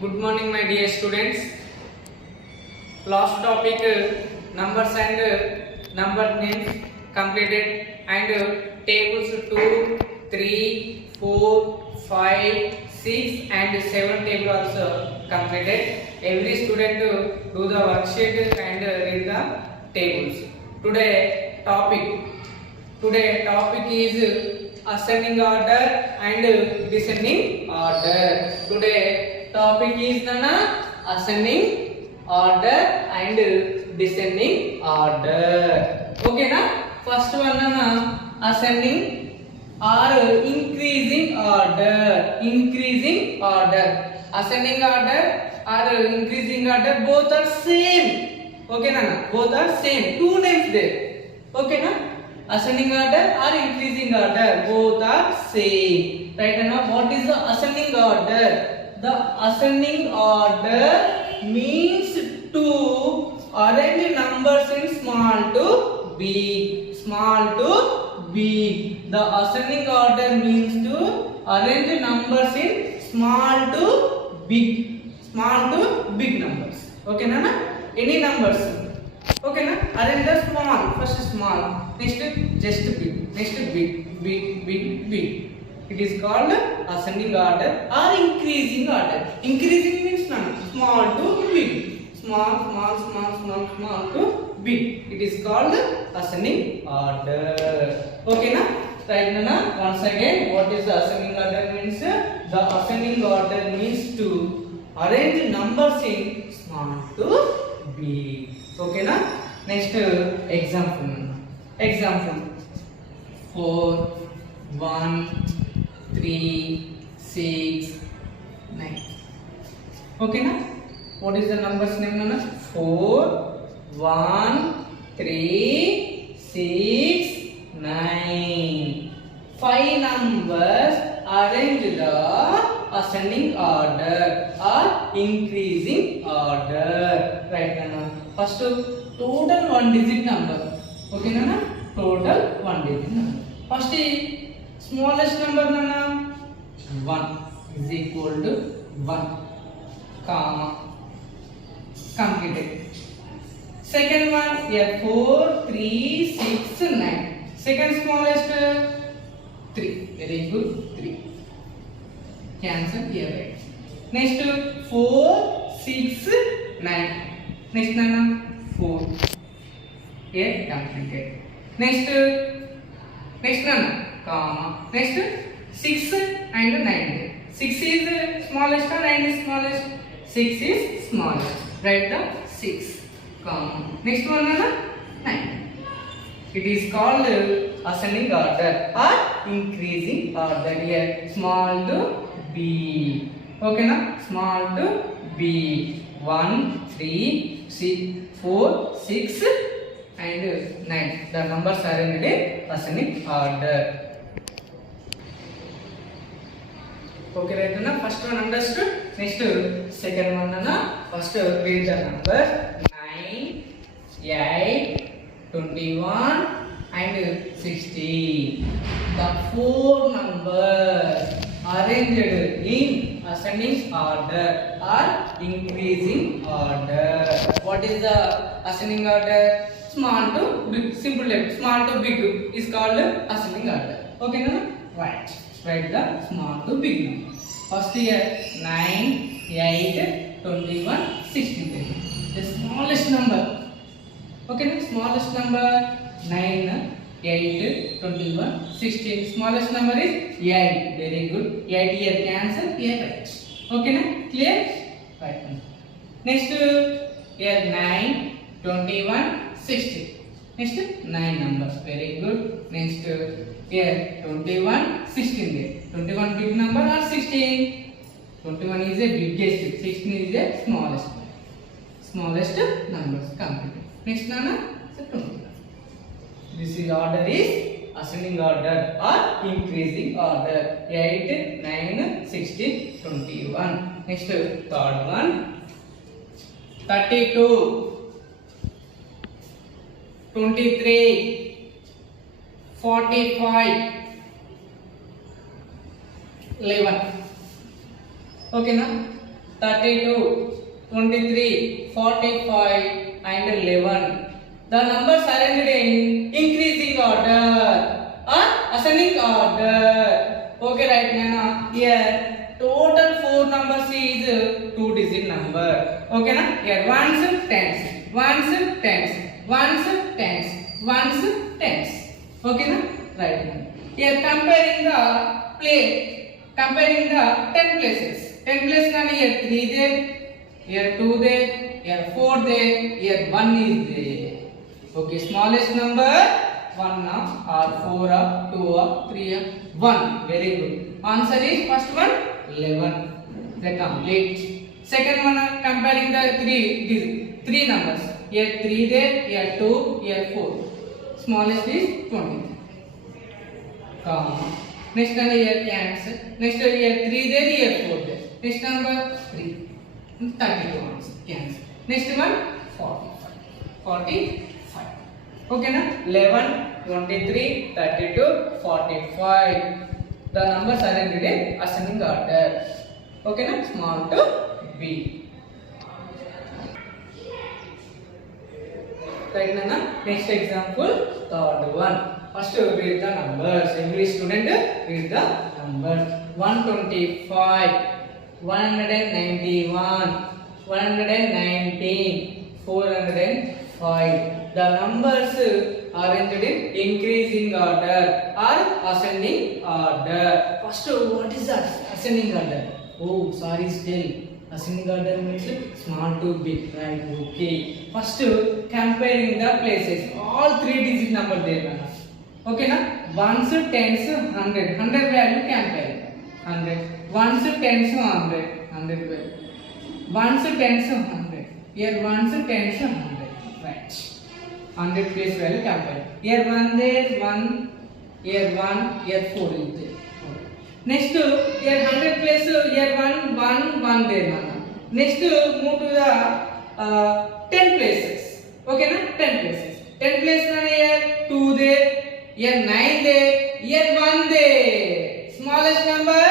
Good morning, my dear students. Last topic numbers and number names completed and tables 2, 3, 4, 5, 6 and 7 table also completed. Every student do the worksheet and read the tables. Today topic is ascending order and descending order. Today topic is Nana ascending order and descending order. Okay na? First one Nana ascending or increasing order. Increasing order. Ascending order or increasing order both are same. Okay Nana? Both are same. Two names there. Okay na? Ascending order or increasing order both are same. Right now, what is the ascending order? The ascending order means to arrange numbers in small to big. Small to big. The ascending order means to arrange numbers in small to big. Small to big numbers. Okay, Nana? Any numbers? Okay, na? Arrange the small. First small. Next just big. Next big. It is called ascending order or increasing order. Increasing means small to big. Small to big. It is called ascending order. Okay, na? Right now, once again, what is the ascending order means? The ascending order means to arrange numbers in small to big. Okay na? Next example. Example 4, 1, 3, 6, 9. Okay na? What is the numbers name na? 4, 1, 3, 6, 9. 5 numbers arrange the ascending order or increasing order. Right now. First total one digit number. Okay Nana? Total one digit number. First smallest number Nana? 1 is equal to 1 comma completed. Second one here 4, 3, 6, 9. Second smallest 3. Very good. 3. Cancel here right. Next 4, 6, 9. Next Nana 4. Here completed. Next Nana comma. Next 6 and 9. 6 is smallest or 9 is smallest? 6 is smallest. Write the 6 comma. Next one Nana 9. It is called ascending order or increasing order. Here small to big. Okay na? Small to big. 1, 3, 6, 4, 6 and 9. The numbers are in the ascending order. Okay, right now first one understood. Next second one na first read the number 9, 8, 21 and 60. The 4 numbers arranged in ascending order or increasing order. What is the ascending order? Small to big. Simple like small to big is called ascending order. Okay, no? Right. Write the small to big number. First here 9, 8, 21, 16. The smallest number. Okay, the smallest number 9, 8, 21, 16. Smallest number is 8. Very good. 8 here cancel. Here right. Okay, na? Clear? Right. Next here 9, 21, 16. Next 9 numbers. Very good. Next here 21, 16 there. 21 big number or 16? 21 is the biggest. 16 is the smallest. Smallest numbers completed. Next Nana? 21. This is order is ascending order or increasing order. 8, 9, 16, 21. Next third one 32, 23, 45, 11. Okay na? 32, 23, 45 and 11. The numbers arranged in increasing order or ascending order. Okay, right now here total 4 numbers is 2 digit number. Okay na, here ones, tens, ones, tens, ones, tens, ones, tens. Okay na, right now here comparing the comparing the 10 places. 10 places na here 3 there, here 2 there, here 4 there, here 1 is there. Okay, smallest number 1 or 4 or 2 or 3 or 1. Very good. Answer is first one 11. They complete. Second one comparing the three numbers. Here 3 there, here 2, here 4. Smallest is 20. Comma. Next number here cancel. Next here 3 there, here 4 there. Next number 3. 32 answer. Cancel. Next one 45. 45. Okay na? 11, 23, 32, 45. The numbers are in ascending order. Okay na? Small to big. Right na? Next example, third one. First read the numbers. Every student read the numbers. 125, 191, 119, 405. The numbers arranged in increasing order or ascending order. First, what is that? Ascending order. Oh, sorry, still. Ascending order means small to big, right? Okay. First, comparing the places. All 3 digit number there. Okay, na? Ones, tens, 100. 100 value compare. 100. Ones, tens, 100. 100 value. Ones, tens, 100. Here ones, tens, 100. Right. 100 place value compare. Here 1 there, 1, here 1, here 4 is there. Next, here 100 place, here 1, 1, 1 there. Next, move to the 10 places. Okay, na? 10 places. 10 places here 2 there, here 9 there, here 1 there. Smallest number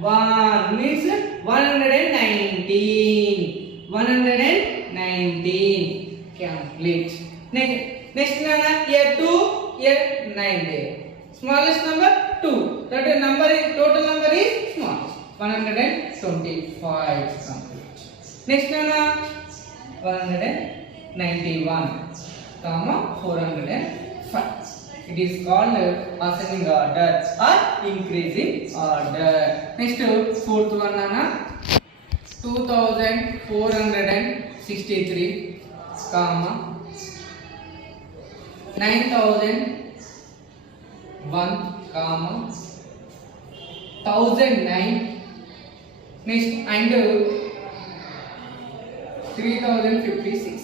1 means 119. 119. Complete. Next nana here 2, here 9 there. Smallest number 2. That is number is total number is small. 125 complete. Next nana 191, comma 405. It is called ascending order or increasing order. Next fourth one nana 2463, comma 9001, comma 1009. Next and 3056.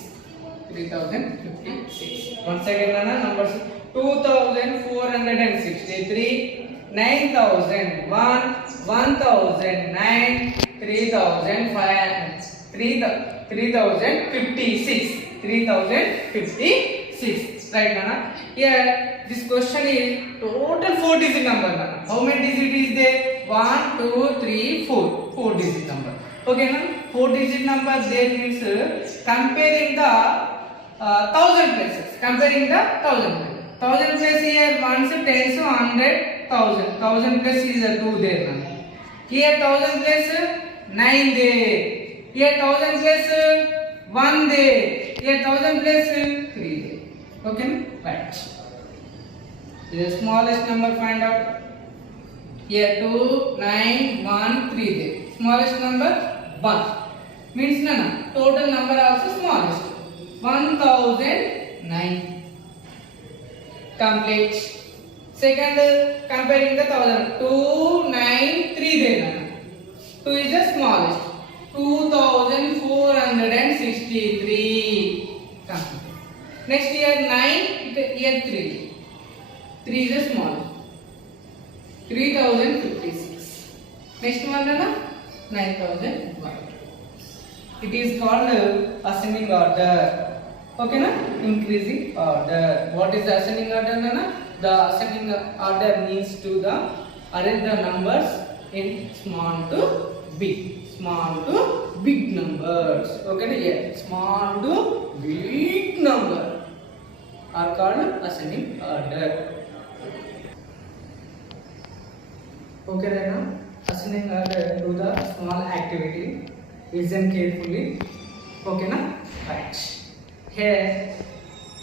3056. Once again numbers 2463, 9001, 1009, 3056. 3056. Right, Nana? Here, this question is total 4 digit number. Nana. How many digit is there? 1, 2, 3, 4. 4 digit number. Okay, Nana? 4 digit number there means comparing the 1000 places. Comparing the 1000 places. 1000 places here, 1, 10, 100, 1000. 1000 places is a 2 there. Nana. Here 1000 places, 9 there. Here 1000 places, 1 there. Here 1000 places, 3 there. Okay, right. The smallest number find out. Here 2, 9, 1, 3 there. Smallest number 1. Means nana. Total number also smallest. 1009. Complete. Second, comparing the 1000. 2, 9, 3 there. Nana. 2 is the smallest. 2463. Complete. Next here 9, here 3. 3 is the smallest. 3056. Next one nana 9001. It is called ascending order. Okay na? Increasing order. What is the ascending order nana? The ascending order means to the arrange the numbers in small to big. Small to big numbers. Okay, yeah. Small to big number are called ascending order. Okay, right now ascending order to the small activity. Listen carefully. Okay, na? Right. Here,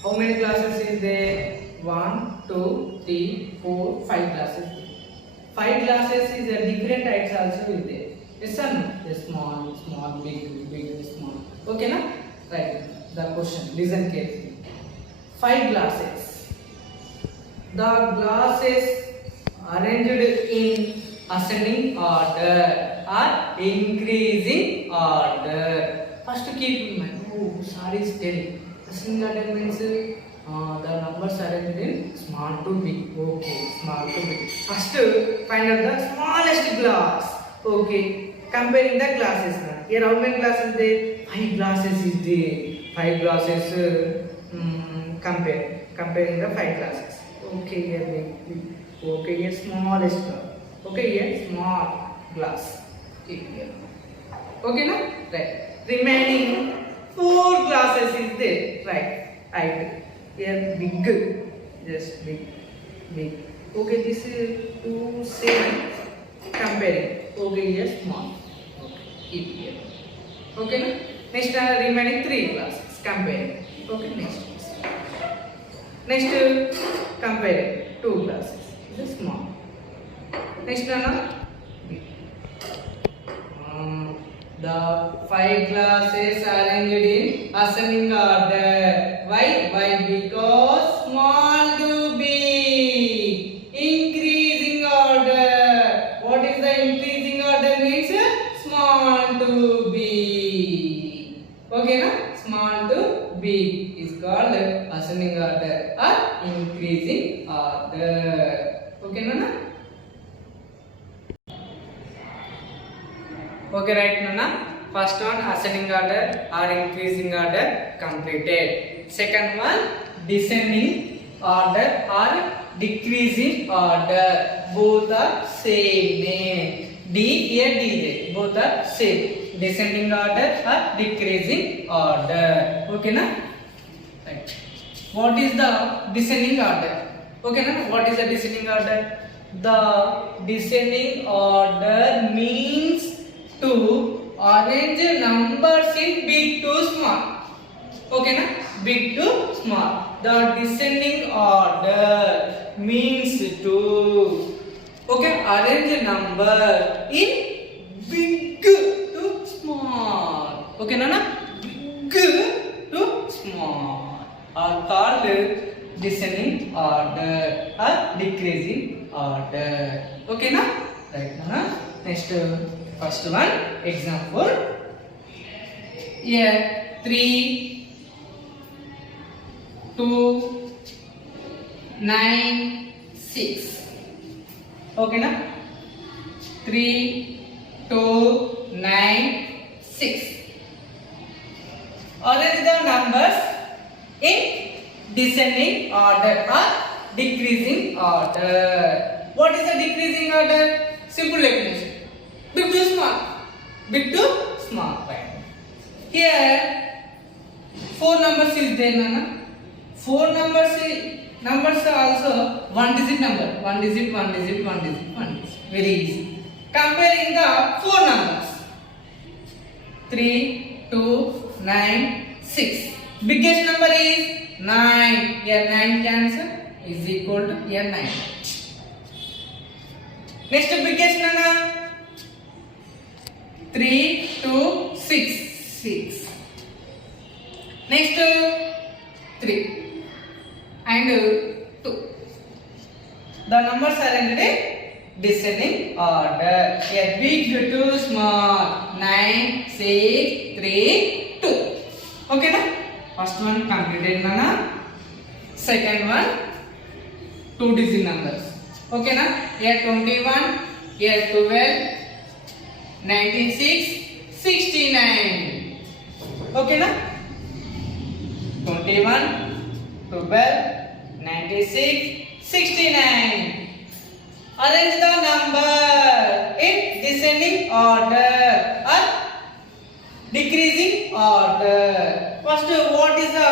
how many classes is there? 1, 2, 3, 4, 5 classes. 5 classes is a different types also is there. Yes or no? The small, small, big, big, small. Okay, na? Right. The question. Listen carefully. 5 glasses. The glasses arranged in ascending order or increasing order. First keep in mind. Oh, sorry, is telling. Ascending order means the numbers arranged in small to big. Okay, small to big. First find out the smallest glass. Okay, comparing the glasses now. Here how many glasses there? 5 glasses is there. 5 glasses comparing the 5 glasses. Okay, here big. Okay, here smallest glass. Okay, here small glass. Keep here. Okay, now right. Remaining 4 glasses is there. Right. Here big, just big. Okay, this is 2 same comparing. Okay, here small. Okay, keep here. Okay, now next remaining 3 glasses comparing. Okay, next comparing 2 glasses. This is small. Next one, the 5 glasses arranged in ascending order. Why? Because small to big. Increasing order. What is the increasing order means? Small to big. Okay, na? Small to big is called ascending order or increasing order. Okay, na? Okay, right, Nana. First one ascending order or increasing order completed. Second one descending order or decreasing order. Both are same name. D here, D there. Both are same. Descending order or decreasing order. Okay, na? Right. What is the descending order? Okay, na? What is the descending order? The descending order means to arrange numbers in big to small. Okay, na? Big to small. The descending order means to arrange number in big to small. Okay, na? Big to small are called descending order or decreasing order. Okay, na? Right, na? Next. First one, example. Here 3, 2, 9, 6. Okay, na? 3, 2, 9, 6. Arrange the numbers in descending order or decreasing order. What is the decreasing order? Simple definition. Big to small. Big to small. Right. Here 4 numbers is there, Nana. 4 numbers are also 1 digit number. 1 digit. Very easy. Comparing the 4 numbers. 3, 2, 9, 6. Biggest number is 9. Here 9 cancel is equal to here 9. Next biggest Nana. 3, 2, 6. Next 3 and 2. The numbers are in descending order. Here big to small. 9, 6, 3, 2. Okay, na? First one completed, Nana. Second one 2 digit numbers. Okay, na? Here 21, here 12. 96, 69. Okay, na? 21, 12, 96, 69 arrange the number in descending order or decreasing order. First, what is the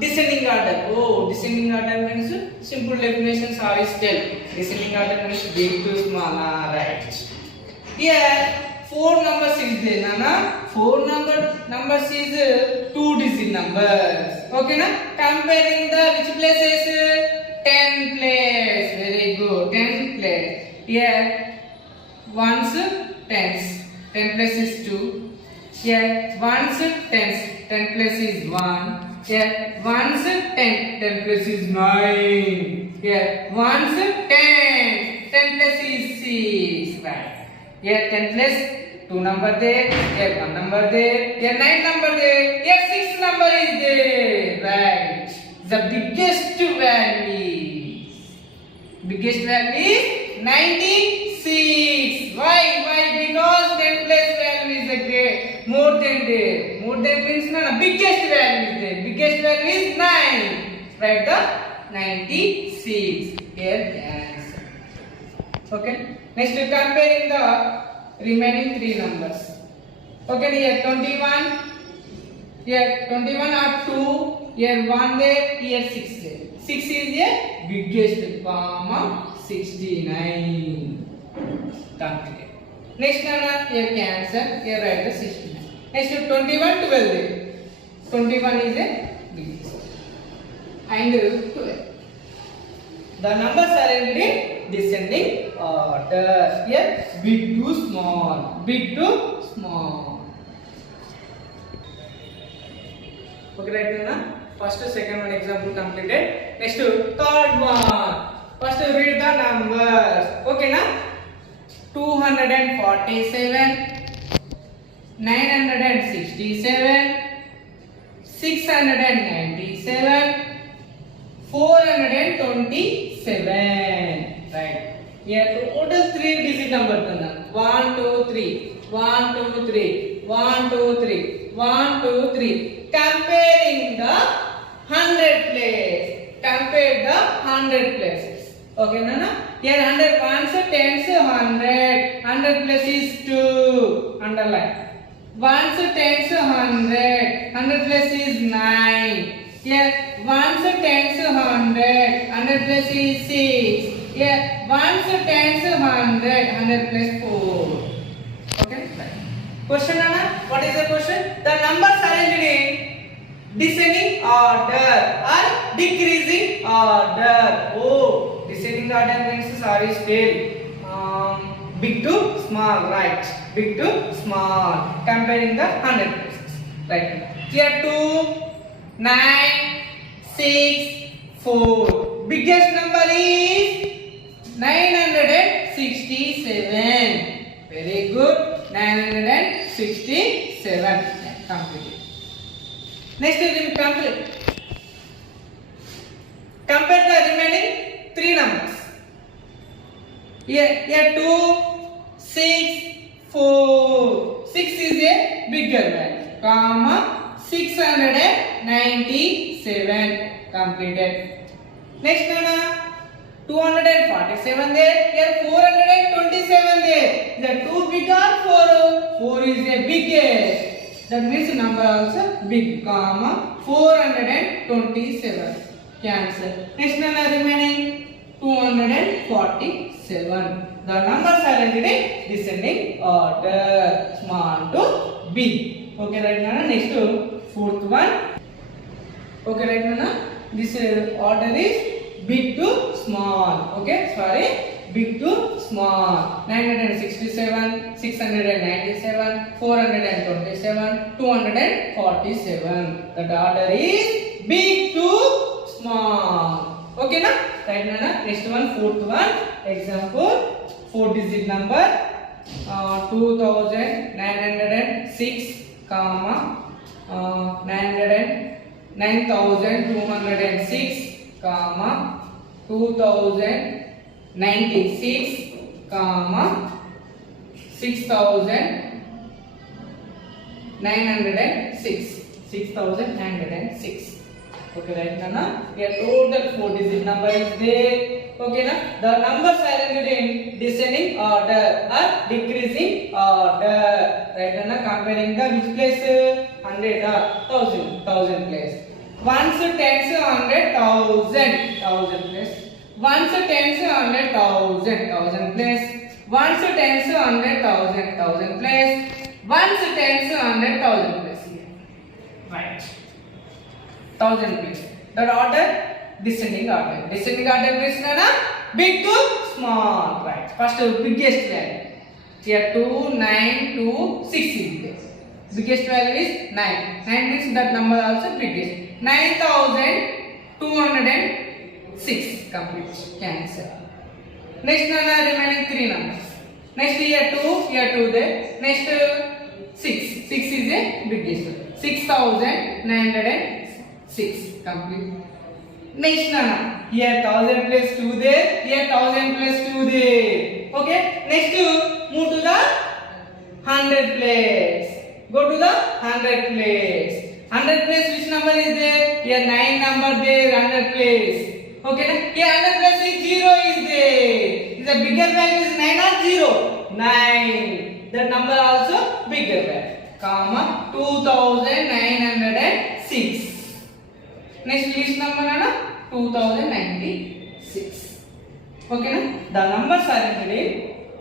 descending order? Oh, descending order means simple definitions are still. Descending order means big to small. Right. Here, 4 numbers is there, Nana. 4 numbers is 2-digit numbers. Okay, na? Comparing the which places? 10 place. Very good. 10 place. Here, ones, tens. 10 place is 2. Here, ones, tens. 10 place is 1. Here, ones, 10. 10 place is 9. Here, ones, 10. 10 place is 6. Right. Here 10 plus 2 number there, here 1 number there, here 9 number there, here 6 number is there. Right. The biggest value is 96. Why? Because 10 plus value is a great more than there. More than means no, biggest value is there. Biggest value is 9. Write the 96. Here the answer. Okay. Next, comparing the remaining 3 numbers. Okay, here 21. Here 21 are 2. Here 1 there. Here 6 there. 6 is the biggest, comma 69. Complete. Next one, here cancel. Here write the 69. Next 21, 12 there. 21 is the biggest. And 12. The numbers are in descending order. Here big to small. Big to small. Okay, right now. First, second one example completed. Next, third one. First, read the numbers. Okay, na? 247, 967, 697, 427. Right. Here total 3-digit number. 1, 2, 3. 1, 2, 3. 1, 2, 3. 1, 2, 3. Comparing the 100 place. Compare the 100 places. Okay, Nana? Here 100 ones, tens, 100. 100 plus is 2. Underline. Ones, tens, 100. 100 plus is 9. Here ones, tens, 100. 100 plus is 6. Here ones, tens, 100. 100 plus 4. Okay? Question, Nana? What is the question? The numbers arranged in descending order or decreasing order. Oh, descending order means sorry still. Big to small, right? Big to small. Comparing the 100 places. Right. Here 2, 9, 6, 4. Biggest number is 967. Very good. 967. Complete. Next is complete. Compare the remaining 3 numbers. Here 2, 6, 4. 6 is a bigger value. Comma 697. Completed. Next one, 247 there. Here 427 there. The 2 big or 4? 4 is the biggest. That means number also big, comma 427. Cancel. Next one remaining 247. The numbers are in descending order, small to big. Okay, right now. Next fourth one. Okay, right now. This order is big to small. Okay, sorry. Big to small. 967, 697, 427, 247. The order is big to small. Okay, na? Right now, next one, fourth one. Example, 4-digit number 2906, comma 9206, comma 2096, comma 6906. 6906. Okay, right now, here total 4-digit number is there. Okay na? The numbers arranged in descending order or decreasing order. Right na? Comparing the which place? 100 or 1000 place. Ones, tens, 100, 1000 place. Ones, tens, 100, 1000 place. Ones, tens, 100, 1000 place. Ones, tens, 100, 1000 place. Right. 1000 place. That order, descending order. Descending order means nana big to small. Right. First biggest value. Here 2, 9, 2, 6 is there. Biggest value is 9. 9 means that number also biggest. 9206 complete. Cancel. Next nana remaining 3 numbers. Next here 2 there. Next 6. 6 is the biggest. 6906 complete. Next nana here 1000 plus 2 there. Here 1000 plus 2 there. Okay. Next move to the 100 place. Go to the 100 place. 100 place which number is there? Here 9 number there. 100 place. Okay na? Here 100 place is 0 is there. The bigger value is 9 or 0? 9. That number also bigger value. Comma 2906. Next list number nana 2096. Okay na? The numbers are in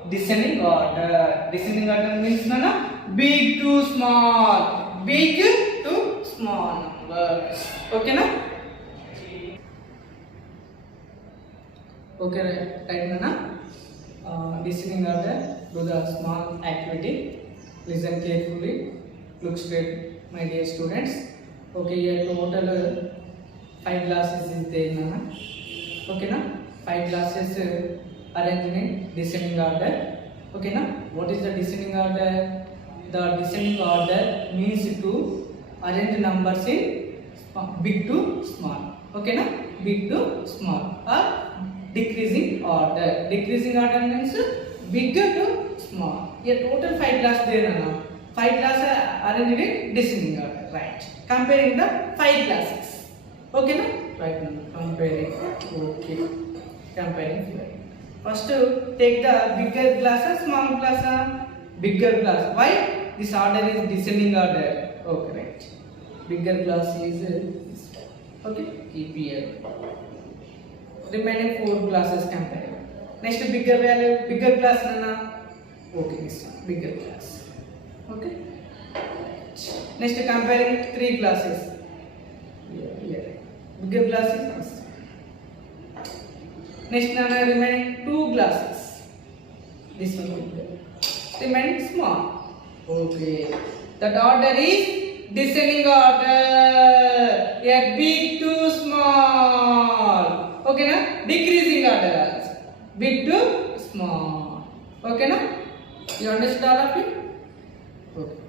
descending order. Descending order means nana big to small. Big to small numbers. Okay na? Okay right nana. Descending order. Do the small activity. Listen carefully. Look straight, my dear students. Okay, here total 5 classes is there nana. Okay na? 5 classes arranged in descending order. Okay na? What is the descending order? The descending order means to arrange numbers in big to small. Okay na? Big to small or decreasing order. Decreasing order means bigger to small. Here total 5 class there nana. 5 classes arranged in descending order. Right. Comparing the 5 classes. Okay na? Right now. Comparing. Okay. Comparing. First take the bigger class or small class. Bigger class. Why? This order is descending order. Okay, right. Bigger class is this. Okay. Keep here. Remaining 4 classes comparing. Next bigger value, bigger class nana. Okay, this one. Bigger class. Okay. Next comparing 3 classes. Here. Bigger class is this. Next nana remaining 2 classes. This one bigger. Remaining small. Okay. That order is descending order. Here big to small. Okay na? Decreasing order also. Big to small. Okay na? You understand all of it? Okay.